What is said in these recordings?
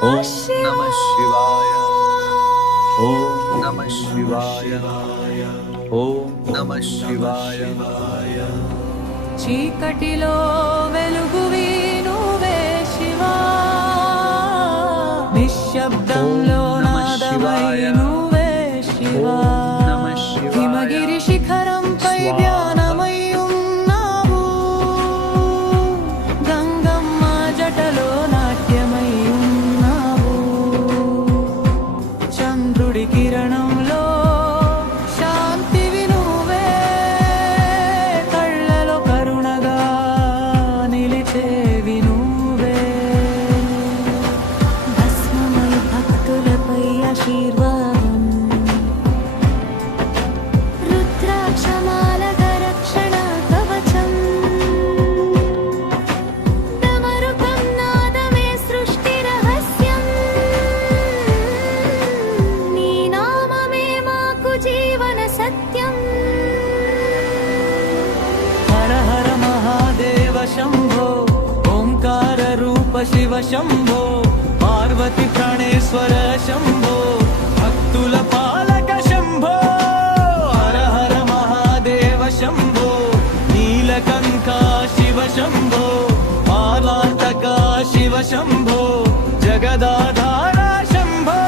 శివాయ. ఓం నమః శివాయ. ఓం నమః శివాయ. చీకటిలో వెలుగువి నువ్వే శివా, నిశ్శబ్దంలో నాదమై నువ్వే శివా, హిమగిరి శిఖరంపై ధ్యానమై ఉన్నావు, గంగమ్మ జటలో నాట్యమై ఉన్నావు, చంద్రుడి కిరణంలో శాంతివి నువ్వే, కళ్ళలో కరుణగా నిలిచేవి నువ్వే, భస్మమై భక్తులపై ఆశీర్వాదం, రుద్రాక్షమాలక రక్షణ కవచం, డమరుకం నాదమే సృష్టి రహస్యం, నీ నామమే మాకు జీవన సత్యం. హర హర మహాదేవ శంభో, ఓంకార రూప శివ శంభో, పార్వతి ప్రాణేశ్వర శంభో, భక్తుల పాలక శంభో. హర హర మహాదేవ శంభో, నీలకంఠ శివ శంభో, పాలాంతక శివ శంభో, జగదాధార శంభో.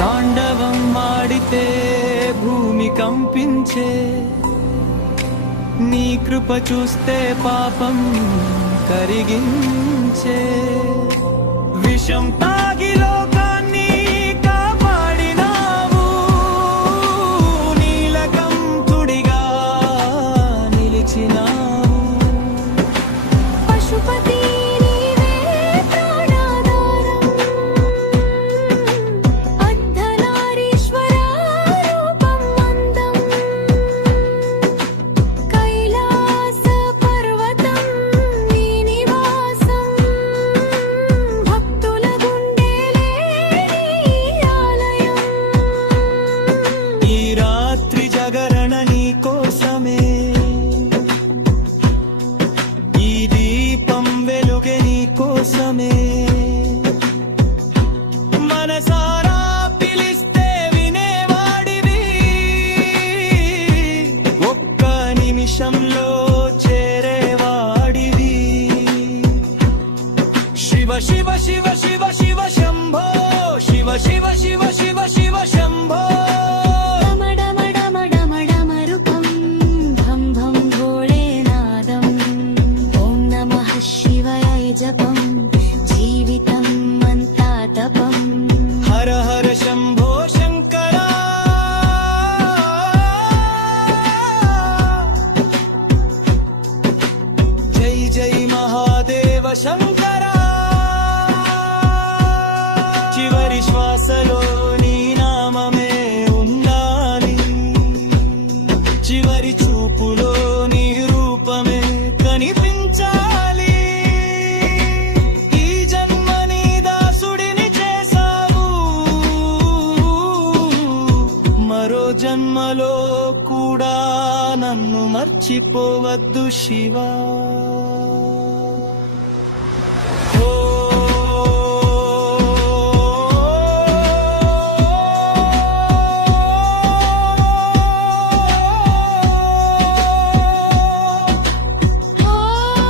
తాండవం మాడితే భూమి కంపించే, నీ కృప చూస్తే పాపం కరిగించే, విషం తాగి లోకాన్ని కాపాడినావు, నీలకంఠుడిగా నిలిచినావు, పశుపతి నీవే ప్రాణాధారం, అర్ధనారీశ్వర రూపం అందం, కైలాస పర్వతం నీ నివాసం, భక్తుల గుండెలే నీ ఆలయం. ఈ రాత్రి జగరణ నీ కోసమే, ఈ దీపం వెలుగే నీ కోసమే, మనసారా పిలిస్తే వినేవాడివి, ఒక్క నిమిషంలో చేరేవాడివి. శివ శివ శివ శివ శివ శంభో, శివ శివ శివ శివ శివ శంభో. డమరుకం భం భం భోళేనాదం, ఓం నమః శివాయ జపం, జీవితం అంతా తపం. హర హర శంభో శంకర, జై జై మహాదేవ శంకర. చివరి శ్వాసలో నీ నామమే ఉండాలి, చివరి చూపులో నీ రూపమే కనిపించాలి, ఈ జన్మని దాసుడిని చేసావు, మరో జన్మలో కూడా నన్ను మర్చిపోవద్దు శివా.